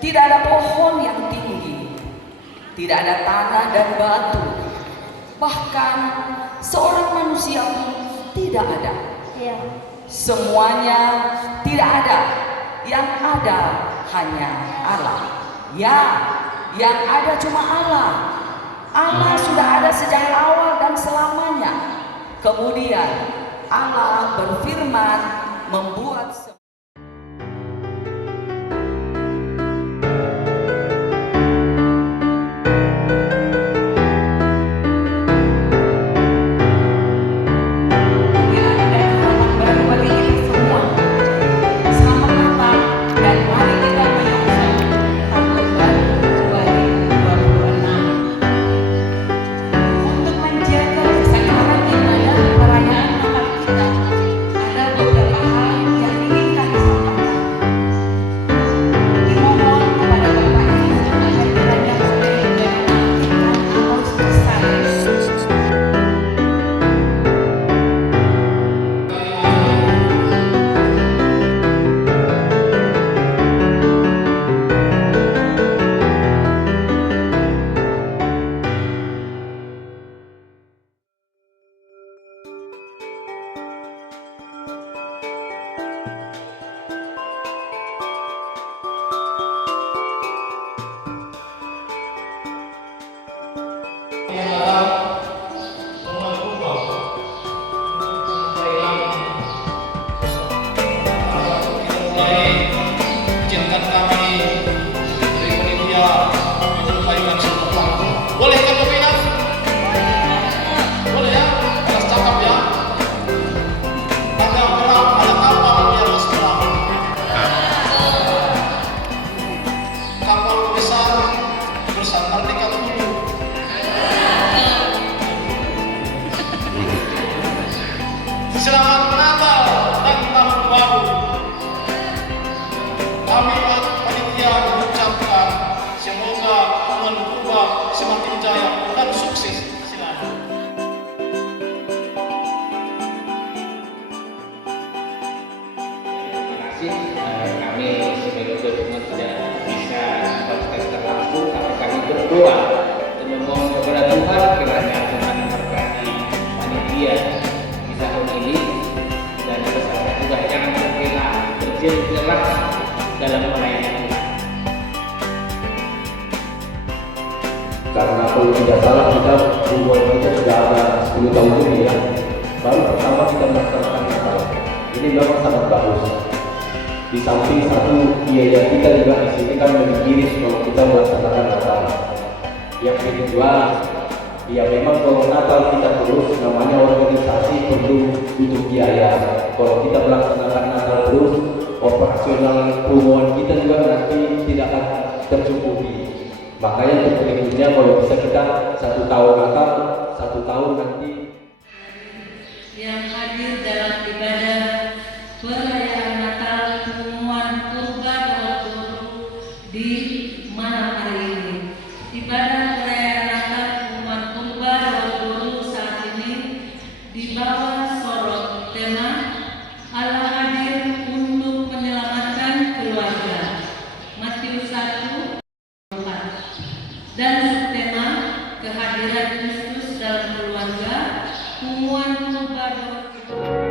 Tidak ada pohon yang tinggi, tidak ada tanah dan batu, bahkan seorang manusia pun tidak ada. Semuanya tidak ada, yang ada hanya Allah. Ya, yang ada cuma Allah. Allah sudah ada sejak awal dan selamanya. Kemudian Allah berfirman membuat Selamat Natal dan Tahun Baru. Kami panitia mengucapkan semoga Tuhan Purba semakin jaya dan sukses. Silakan. Terima kasih. Kami sebagai gabungan tidak bisa kontestan langsung, tapi kami berdoa dan memohon kepada Tuhan kiranya Tuhan memberkati panitia tahun ini dan bersama juga jangan terkena berjelas dalam melayani Tuhan. Karena kalau tidak salah kita hubungan kita sudah ada 10 tahun ini ya, baru pertama kita melaksanakan Natal. Ini memang sangat bagus. Di samping satu biaya kita juga di sini kan lebih iris kalau kita melaksanakan Natal. Yang kedua, ya memang kalau Natal kita terus namanya organisasi perlu butuh biaya. Kalau kita melaksanakan Natal terus, operasional hubungan kita juga nanti tidak akan tercukupi. Makanya untuk berikutnya kalau bisa kita 1 tahun Natal, 1 tahun nanti. Yang hadir dalam ibadah perayaan Natal Pengumuman Purba 20 di malam hari ini. Ibadah perayaan Natal Pengumuman Purba 20 saat ini dibawa sorot tema Allah hadir untuk menyelamatkan keluarga. Matius 1 dan subtema kehadiran Kristus dalam keluarga. Pengumuman Purba 20.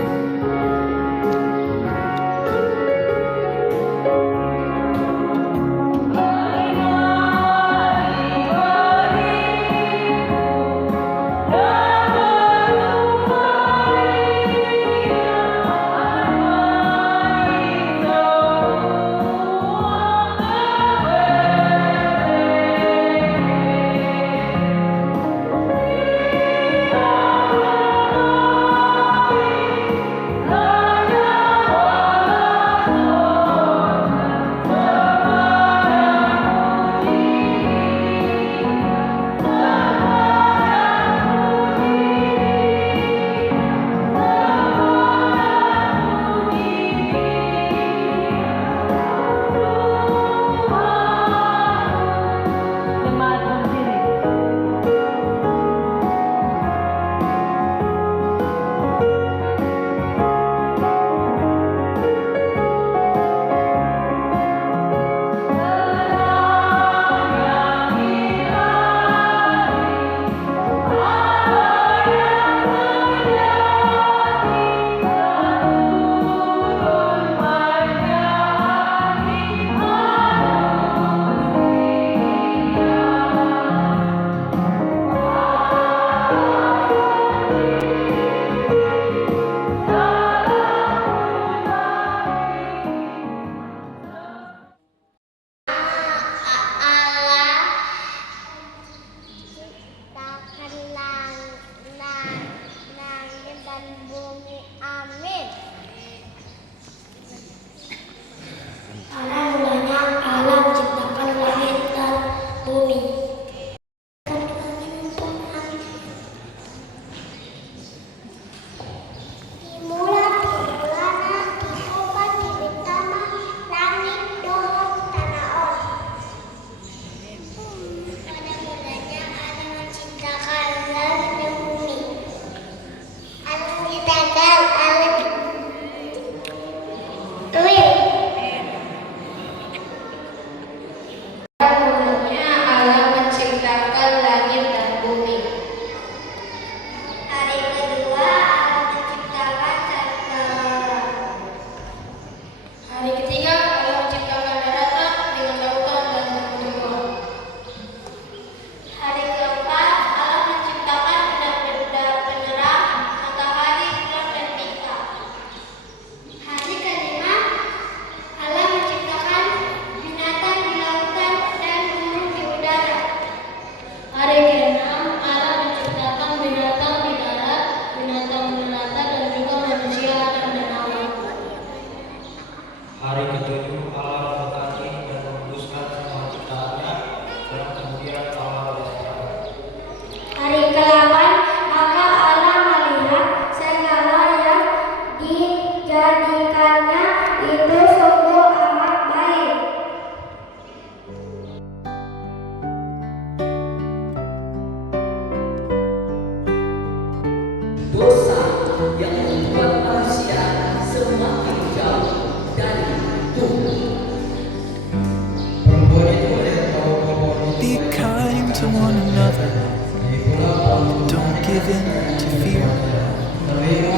given to fear.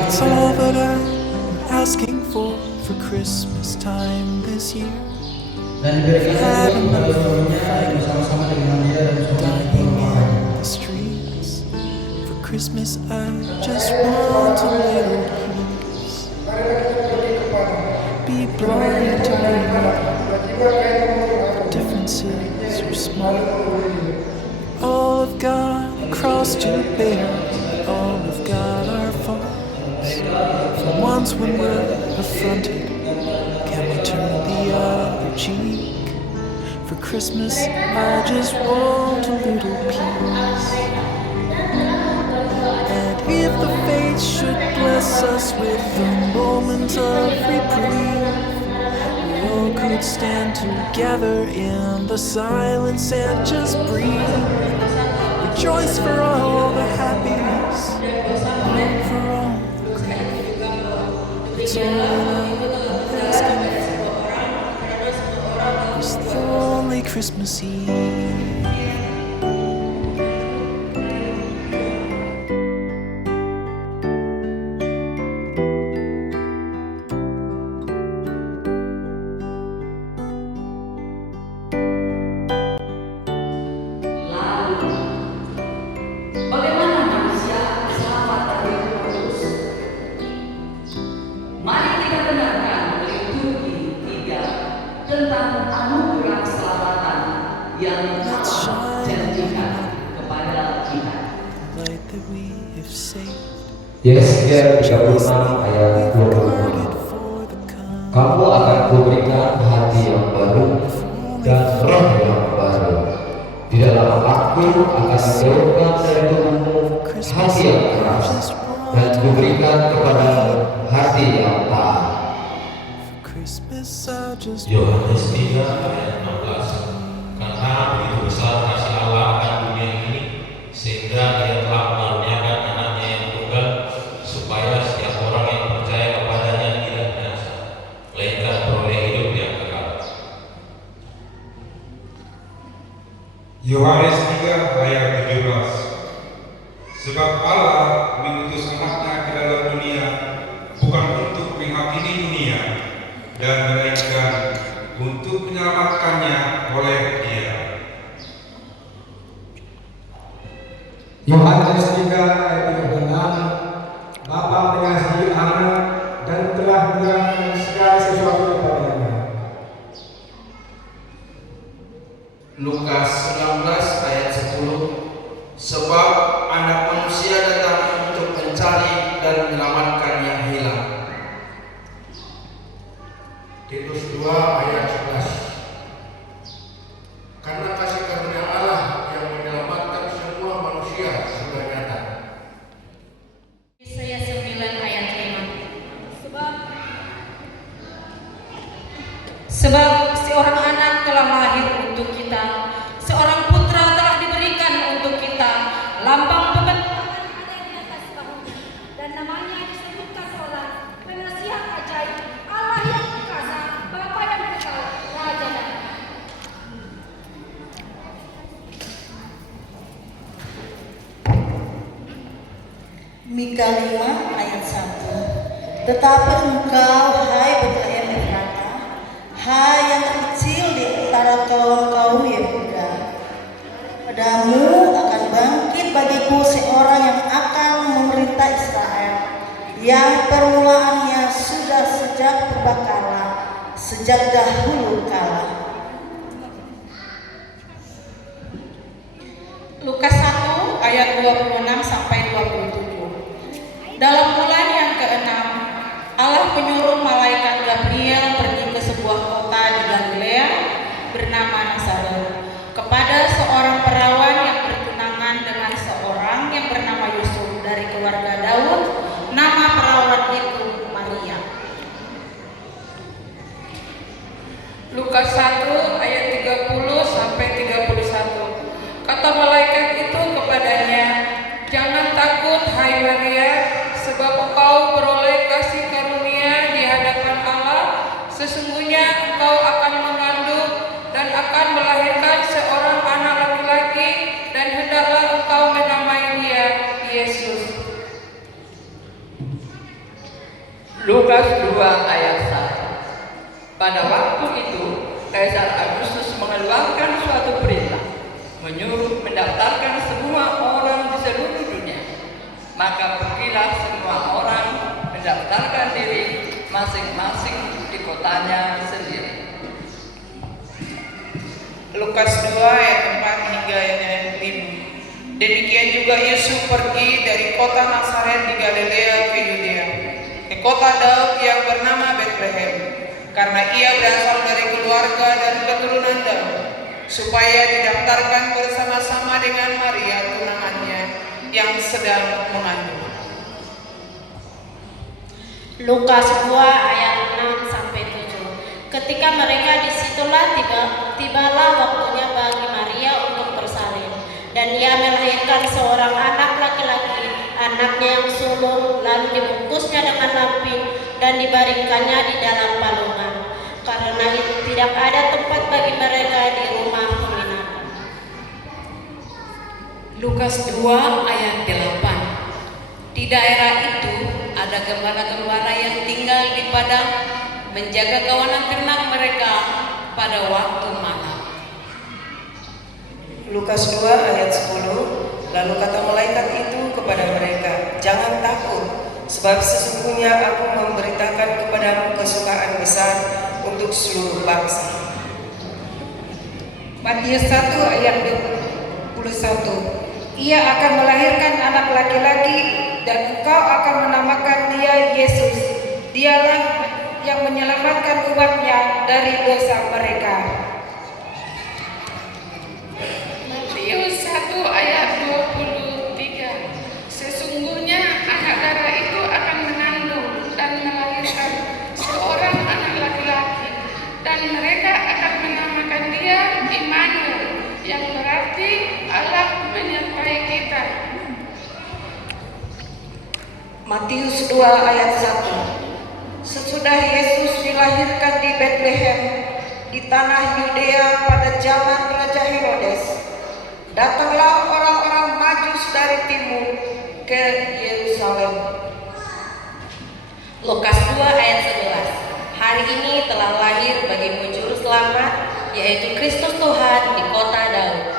It's all that I'm asking for Christmas time this year. I've had enough dying in the streets. For Christmas I just want a little peace. Be blind to me. Differences are small. All of God cross to bear. All of God our faults. For once when we're affronted, can we turn the other cheek? For Christmas I just want a little peace. And if the fates should bless us with a moment of reprieve, we all could stand together in the silence and just breathe. Rejoice for all the happiness, mourn for all the grief. It's all I'm asking for. It's the only Christmas Eve. Bagaimana manusia selamat dari Kristus? Mari kita dengarkan liturgi 3 tentang anugerah keselamatan yang Allah janjikan kepada kita. Light that we have saved, Yesaya 36 ayat 20. Kamu akan kuberikan hati yang baru dan roh yang baru. Di dalam aku akan menjauhkan dari tubuhmu hati yang keras dan kuberikan kepadamu hati yang taat. for Christmas I just Yohanes 3 ayat 16. Karena begitu besar kasih Allah akan dunia ini, sehingga Dia telah mengaruniakan anaknya yang tunggal, supaya setiap orang yang percaya kepadanya tidak binasa, melainkan beroleh hidup yang kekal. Yohanes 3 ayat 17. Sebab Allah mengutus anaknya ke dalam dunia bukan untuk menghakimi dunia, dan melainkan untuk menyelamatkannya oleh Dia. Yohanes 3 ayat 36. Bapa mengasihi anak dan telah menyerahkan segala sesuatu kepadanya. Lukas 19 ayat 10. Sebab anak manusia datang untuk mencari dan menyelamatkan yang hilang. Titus 2 ayat 11. Karena kasih karunia Allah yang menyelamatkan semua manusia sudah nyata. Yesaya 9 ayat 5. Sebab seorang anak telah lahir untuk kita, seorang putra telah diberikan untuk kita, lambang pembentukan ada di atas bahunya, dan namanya disebutkan seolah penasihat ajaib, Allah yang perkasa, Bapa yang kekal, Raja dan Mika 5 ayat 1. Tetapi engkau, hai Betlehem Efrata, hai yang kecil di antara kaum-kaum Yehuda, padamu akan bangkit bagiku seorang yang akan memerintah Israel, yang permulaannya sudah sejak purbakala, sejak dahulu kala. Lukas 1 ayat 26 sampai 27. Dalam bulan yang ke-6, Allah menyuruh malaikat Gabriel pergi ke sebuah kota di Galilea bernama Nazaret kepada seorang perawan yang bertunangan dengan seorang yang bernama Yusuf dari keluarga Daud. Nama perawan itu Maria. Lukas 1 ayat 30 sampai 31. Kata malaikat itu kepadanya, "Jangan takut, hai Maria, sebab engkau beroleh kasih karunia di hadapan Allah. Sesungguhnya engkau akan mengandung dan akan melahirkan seorang anak laki-laki, dan hendaklah engkau menamai dia Yesus. Lukas 2 ayat 1. Pada waktu itu, Kaisar Agustus mengeluarkan suatu perintah, menyuruh mendaftarkan semua orang di seluruh dunia. Maka pergilah semua orang mendaftarkan diri masing-masing di kotanya sendiri. Lukas 2 ayat 4 hingga ayat 5. Demikian juga Yesus pergi dari kota Nazaret di Galilea ke Yudea, ke kota Daud yang bernama Betlehem, karena ia berasal dari keluarga dan keturunan Daud, supaya didaftarkan bersama-sama dengan Maria tunangannya yang sedang mengandung. Lukas 2 ayat 6 sampai 7. Ketika mereka disitulah tibalah waktunya bagi Maria untuk bersalin, dan ia melahirkan seorang anak laki-laki, anaknya yang sulung, lalu dibungkusnya dengan lampin dan dibaringkannya di dalam palungan, karena tidak ada tempat bagi mereka di rumah penginapan. Lukas 2 ayat 8. Di daerah itu ada gembala-gembala yang tinggal di padang, menjaga kawanan ternak mereka pada waktu malam. Lukas 2 ayat 10. Lalu kata malaikat itu kepada mereka, "Jangan takut, sebab sesungguhnya aku memberitakan kepadamu kesukaan besar untuk seluruh bangsa." Matius 1 ayat 21. Ia akan melahirkan anak laki-laki dan engkau akan menamakan dia Yesus. Dialah yang menyelamatkan umatnya dari dosa mereka. Matius 1 ayat 23. Sesungguhnya anak darah itu akan mengandung dan melahirkan seorang anak laki-laki, dan mereka akan menamakan dia Immanuel, yang berarti Allah menyertai kita. Matius 2 ayat 1. Sesudah Yesus dilahirkan di Betlehem di tanah Yudea pada zaman Raja Herodes, datanglah orang-orang Majus dari timur ke Yerusalem. Lukas 2 ayat 11. Hari ini telah lahir bagimu juru selamat, yaitu Kristus Tuhan di kota Daud.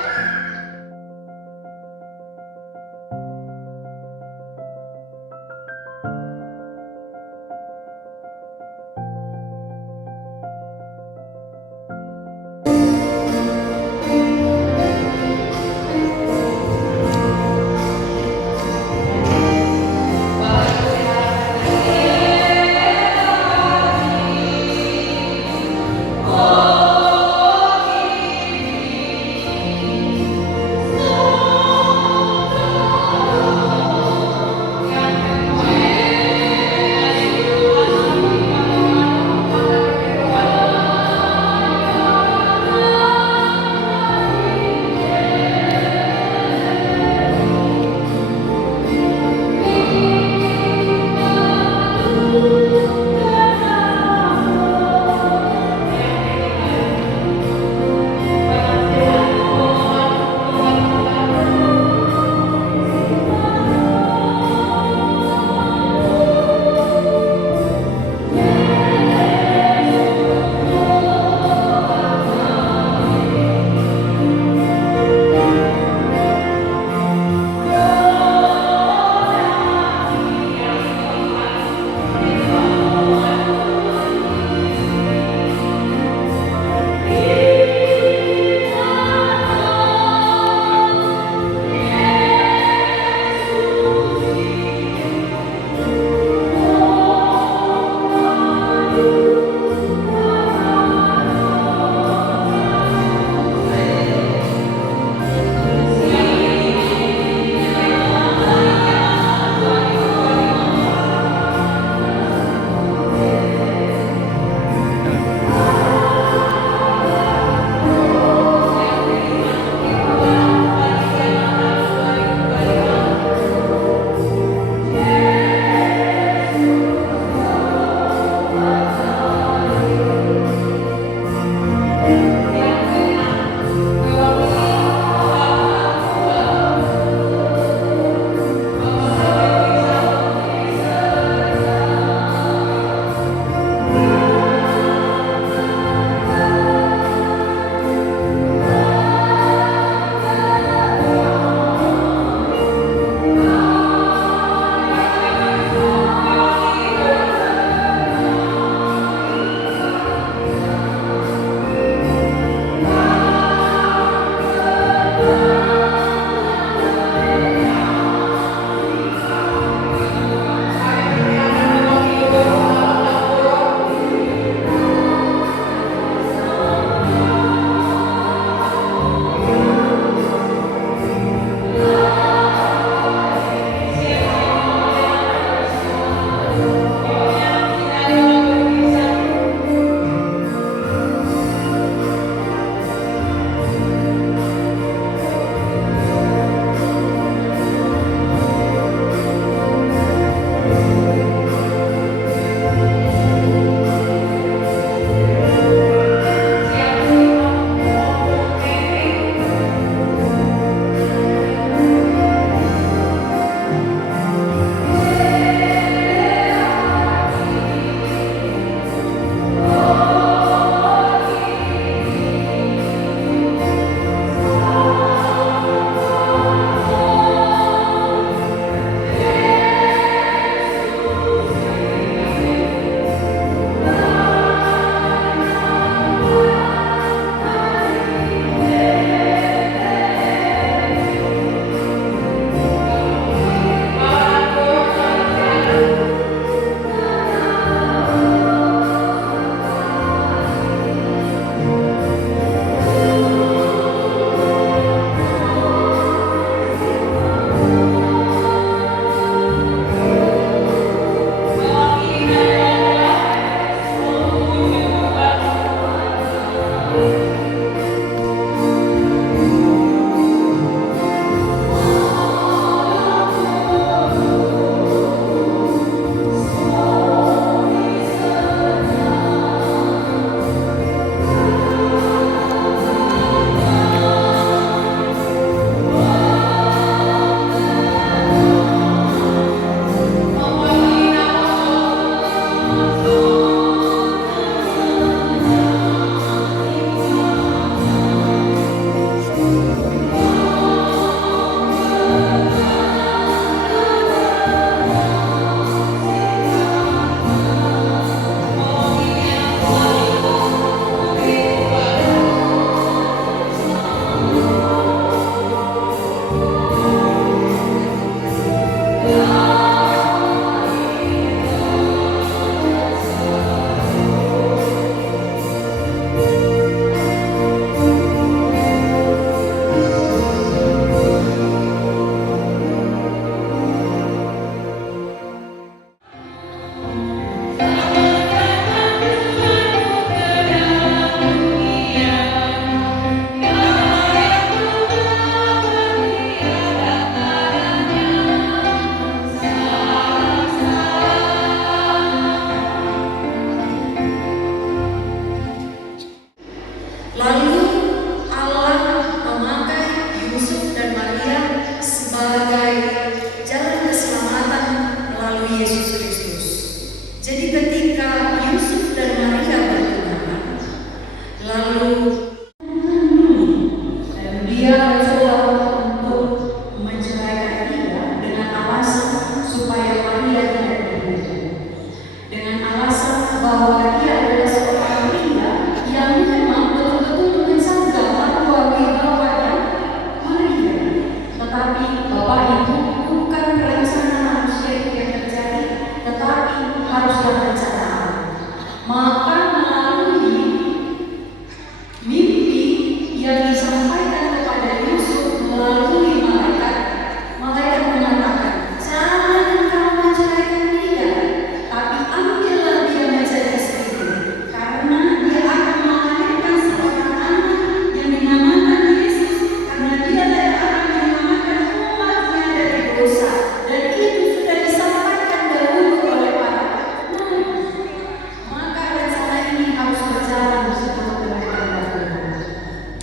Oh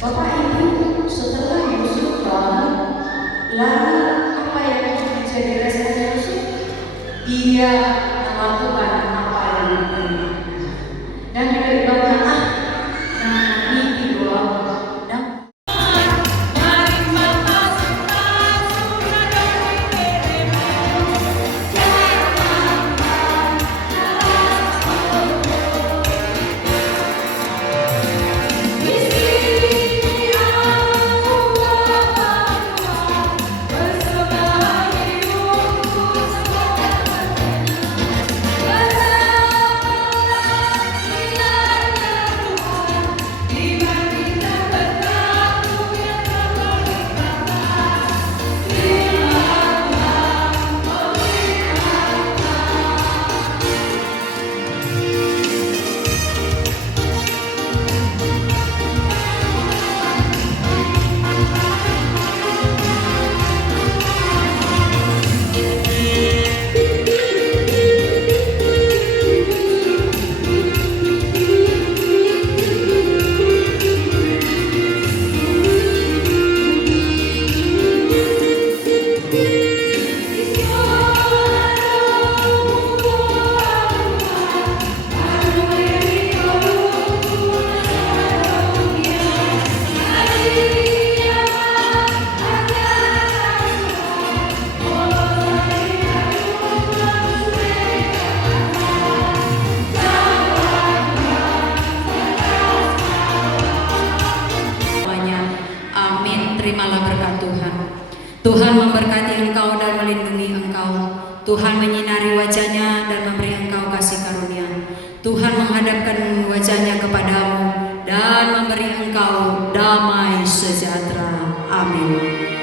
Bapak Ibu, setelah Yusuf bangun, lalu apa yang menjadi respon Yusuf? Dia melakukan apa yang diperintahkan. Dan dari bawah ini dua dan terimalah berkat Tuhan. Tuhan memberkati engkau dan melindungi engkau. Tuhan menyinari wajahnya dan memberi engkau kasih karunia. Tuhan menghadapkan wajahnya kepadamu dan memberi engkau damai sejahtera. Amin.